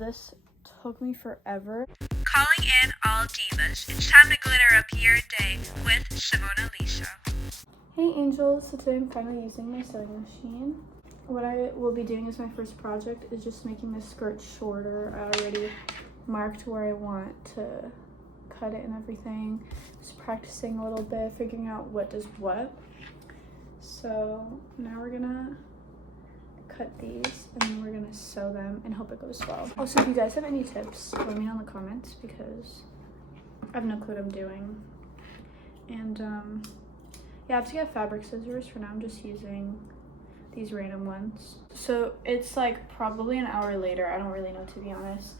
this took me forever. Calling in all divas. It's time to glitter up your day with Simonalisa. Hey angels, so today I'm finally using my sewing machine. What I will be doing as my first project is just making this skirt shorter. I already marked where I want to cut it and everything. Just practicing a little bit, figuring out what does what. So now we're gonna cut these and then we're gonna sew them and hope it goes well. Also, if you guys have any tips, let me know in the comments because I have no clue what I'm doing. And yeah, I have to get fabric scissors. For now I'm just using these random ones. So it's like probably an hour later. I don't really know, to be honest.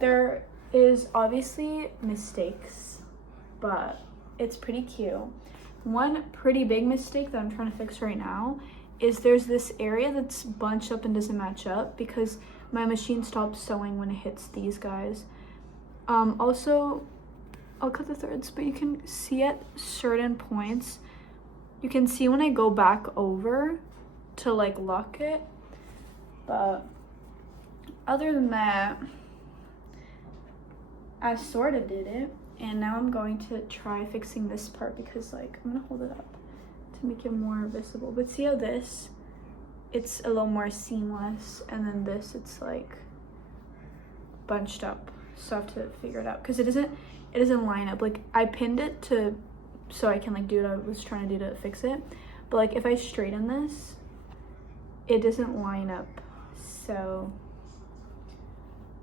There is obviously mistakes, but it's pretty cute. One pretty big mistake that I'm trying to fix right now is there's this area that's bunched up and doesn't match up because my machine stops sewing when it hits these guys. Also, I'll cut the threads, but you can see at certain points, you can see when I go back over to like lock it, but other than that, I sort of did it. And now I'm going to try fixing this part because like I'm gonna hold it up to make it more visible. But see how this, it's a little more seamless, and then this, it's like bunched up. So I have to figure it out because it doesn't line up. Like I pinned it to so I can like do what I was trying to do to fix it, but like if I straighten this, it doesn't line up. So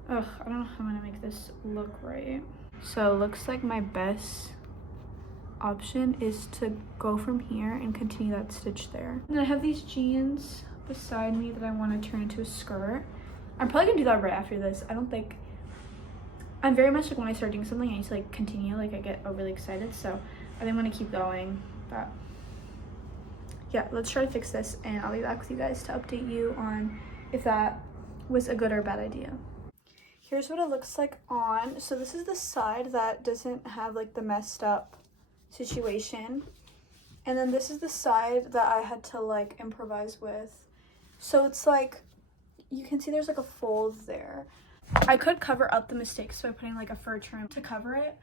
I don't know how I'm gonna make this look right. So it looks like my best option is to go from here and continue that stitch there. And I have these jeans beside me that I want to turn into a skirt. I'm probably gonna do that right after this. I don't think, I'm very much like when I start doing something I need to like continue, like I get overly excited, so I think I'm gonna keep going. But yeah, let's try to fix this and I'll be back with you guys to update you on if that was a good or bad idea. Here's what it looks like on. So this is the side that doesn't have like the messed up situation. And then this is the side that I had to like improvise with. So it's like, you can see there's like a fold there. I could cover up the mistakes by putting like a fur trim to cover it.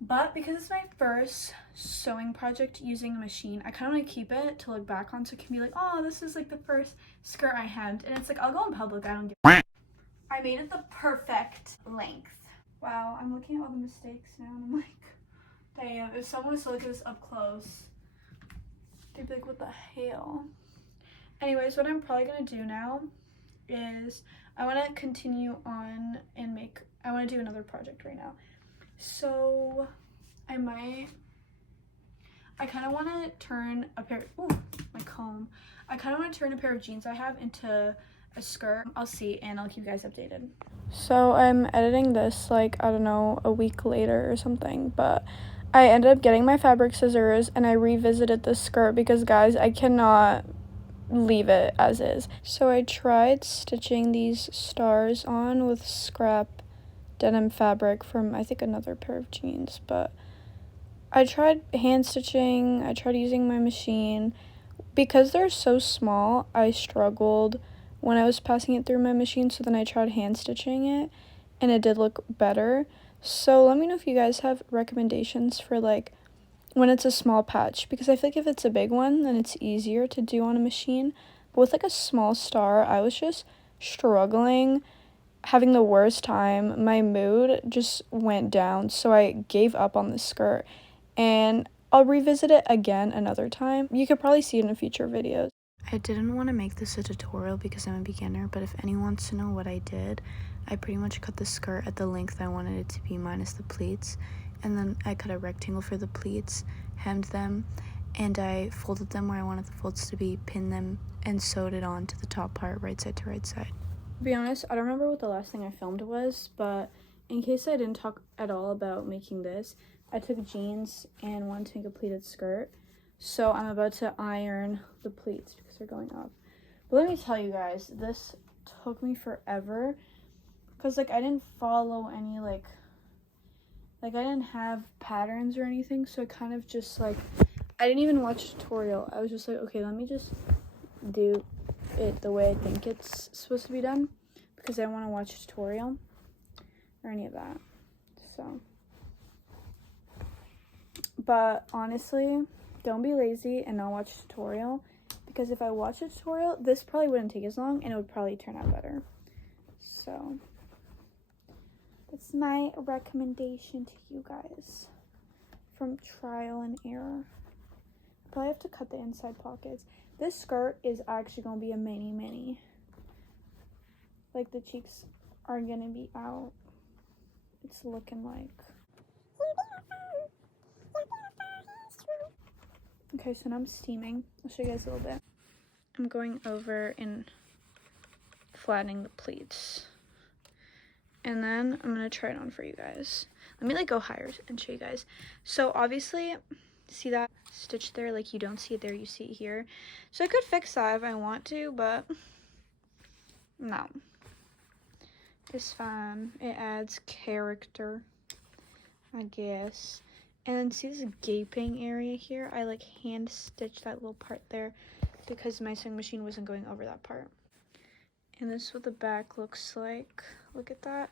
But because it's my first sewing project using a machine, I kind of want to keep it to look back on so it can be like, oh, this is like the first skirt I hemmed. And it's like, I'll go in public, I don't give a I made it the perfect length. Wow, I'm looking at all the mistakes now and I'm like, damn, if someone was to look at this up close, they'd be like, what the hell? Anyways, what I'm probably gonna do now is I wanna continue on and I wanna do another project right now. So I kinda wanna turn a pair, ooh, my comb. I kinda wanna turn a pair of jeans I have into a skirt. I'll see and I'll keep you guys updated. So I'm editing this like, I don't know, a week later or something, but I ended up getting my fabric scissors and I revisited the skirt because guys, I cannot leave it as is. So I tried stitching these stars on with scrap denim fabric from I think another pair of jeans, but I tried hand stitching, I tried using my machine. Because they're so small, I struggled when I was passing it through my machine, so then I tried hand stitching it and it did look better. So let me know if you guys have recommendations for like when it's a small patch, because I feel like if it's a big one then it's easier to do on a machine, but with like a small star I was just struggling, having the worst time. My mood just went down, so I gave up on the skirt and I'll revisit it again another time. You could probably see it in future videos. I didn't want to make this a tutorial because I'm a beginner, but if anyone wants to know what I did, I pretty much cut the skirt at the length I wanted it to be minus the pleats, and then I cut a rectangle for the pleats, hemmed them, and I folded them where I wanted the folds to be, pinned them, and sewed it on to the top part, right side to right side. To be honest, I don't remember what the last thing I filmed was, but in case I didn't talk at all about making this, I took jeans and wanted to make a pleated skirt. So I'm about to iron the pleats because they're going up. But let me tell you guys, this took me forever because like I didn't follow any like I didn't have patterns or anything, so I kind of just like, I didn't even watch a tutorial. I was just like, okay, let me just do it the way I think it's supposed to be done because I don't want to watch a tutorial or any of that. So, but honestly, don't be lazy and not watch a tutorial, because if I watch a tutorial, this probably wouldn't take as long and it would probably turn out better. So that's my recommendation to you guys from trial and error. Probably have to cut the inside pockets. This skirt is actually gonna be a mini. Like, the cheeks are gonna be out. It's looking like. Okay, so now I'm steaming. I'll show you guys a little bit. I'm going over and flattening the pleats. And then I'm gonna try it on for you guys. Let me like go higher and show you guys. So obviously, see that stitch there? Like, you don't see it there, you see it here. So I could fix that if I want to, but no. It's fine. It adds character, I guess. And then see this gaping area here? I like hand stitched that little part there because my sewing machine wasn't going over that part. And this is what the back looks like. Look at that.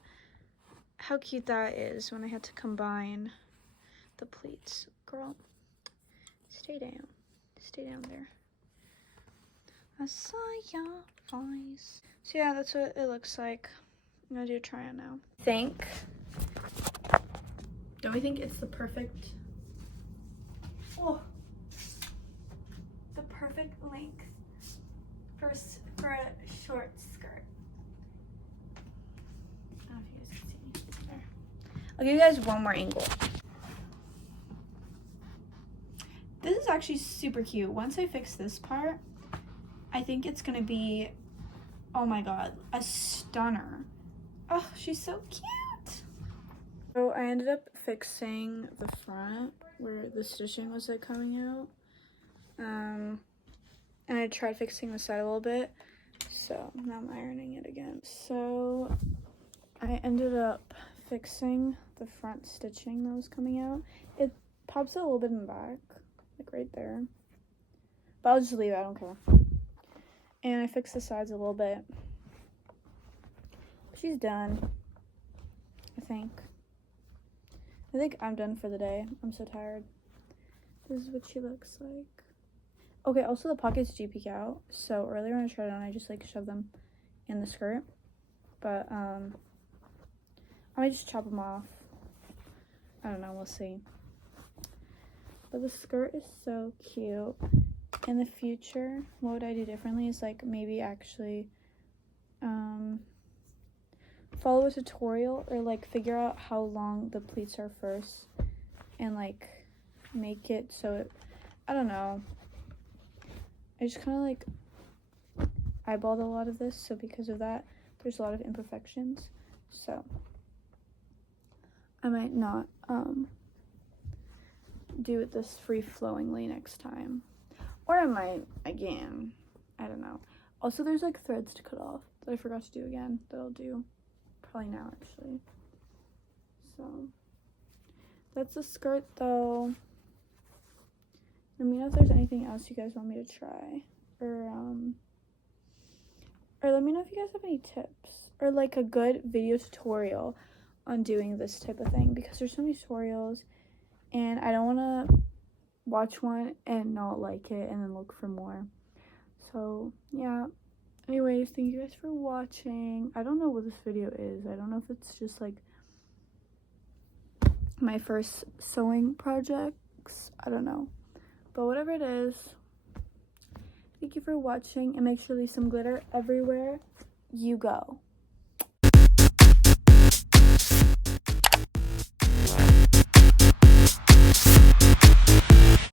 How cute that is when I had to combine the pleats. Girl, stay down. Stay down there. I saw your voice. So yeah, that's what it looks like. I'm gonna do a try on now. Don't we think it's the perfect, the perfect length for a short skirt? I don't know if you guys can see. There. I'll give you guys one more angle. This is actually super cute. Once I fix this part, I think it's gonna be, oh my god, a stunner. Oh, she's so cute. So I ended up fixing the front where the stitching was like coming out. And I tried fixing the side a little bit. So now I'm ironing it again. So I ended up fixing the front stitching that was coming out. It pops out a little bit in the back, like right there. But I'll just leave it, I don't care. And I fixed the sides a little bit. She's done, I think I'm done for the day. I'm so tired. This is what she looks like. Okay, also the pockets do peek out. So earlier when I tried it on, I just like shoved them in the skirt. But I might just chop them off. I don't know, we'll see. But the skirt is so cute. In the future, what would I do differently is like maybe actually follow a tutorial or like figure out how long the pleats are first and like make it so it, I don't know. I just kind of like eyeballed a lot of this, so because of that there's a lot of imperfections, so I might not do it this free-flowingly next time, or I might again, I don't know. Also, there's like threads to cut off that I forgot to do again that I'll do probably now actually. So that's the skirt though. Let me know if there's anything else you guys want me to try, or let me know if you guys have any tips or like a good video tutorial on doing this type of thing, because there's so many tutorials and I don't want to watch one and not like it and then look for more. So yeah, anyways, thank you guys for watching. I don't know what this video is. I don't know if it's just like my first sewing projects, I don't know, but whatever it is, thank you for watching, and make sure to leave some glitter everywhere you go.